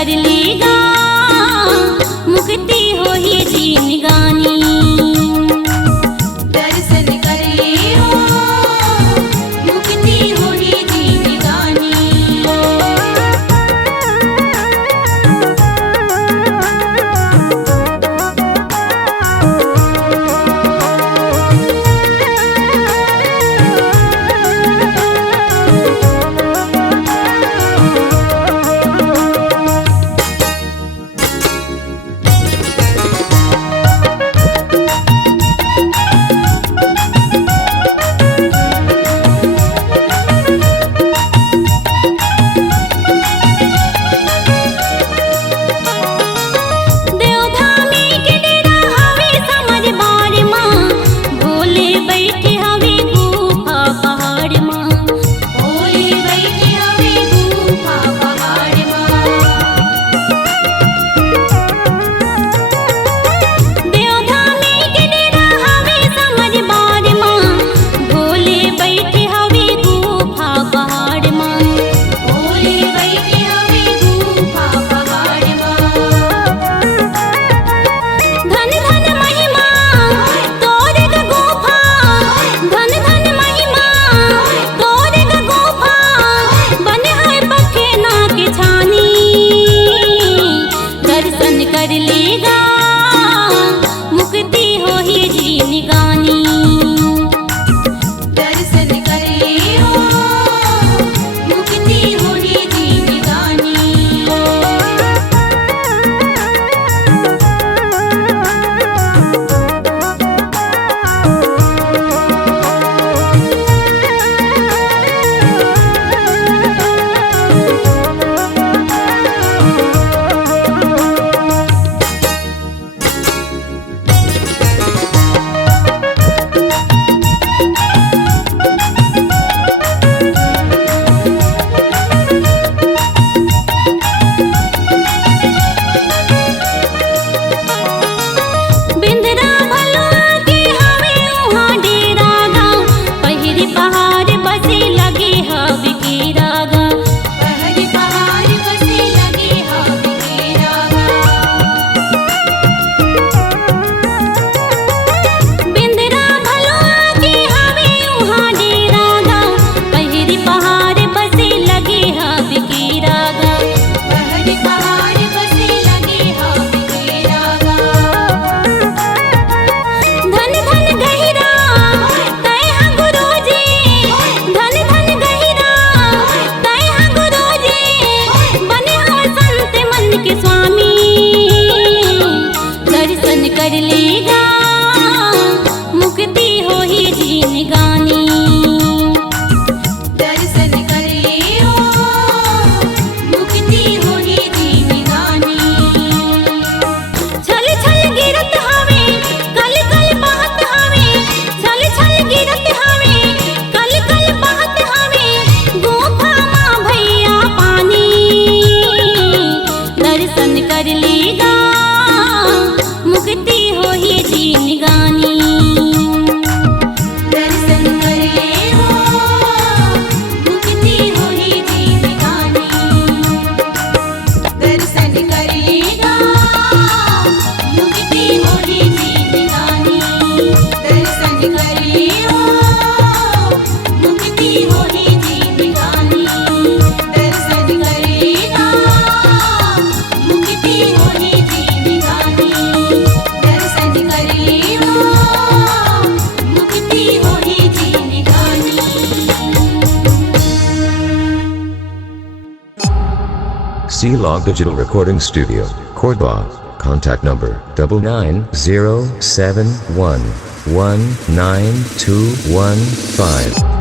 कर लेगा मुक्ति हो ही जिंदगानी। दर्शन कर लियो मुक्ति हो ही जिंदगानी। कर लेगा मुक्ति हो ही जिंदगानी। दर्शन कर लियो मुक्ति हो ही जिंदगानी। कर लेगा मुक्ति हो ही जिंदगानी। दर्शन कर लियो मुक्ति हो ही जिंदगानी। छल छल गिरत हवे कल कल बहत हवे। छल छल गिरत हवे कल कल बहत हवे। गुफा मां भैया पानी। दर्शन कर लेगा मुक्ति हो ही जिंदगानी। दर्शन कर लियो मुक्ति हो ही जिंदगानी। दर्शन कर लेगा मुक्ति हो ही जिंदगानी। दर्शन कर लियो मुक्ति हो ही जिंदगानी। दर्शन कर लेगा मुक्ति हो ही जिंदगानी। दर्शन कर लियो मुक्ति हो ही जिंदगानी। C-Log Digital Recording Studio, Cordoba. Contact number 99071192115.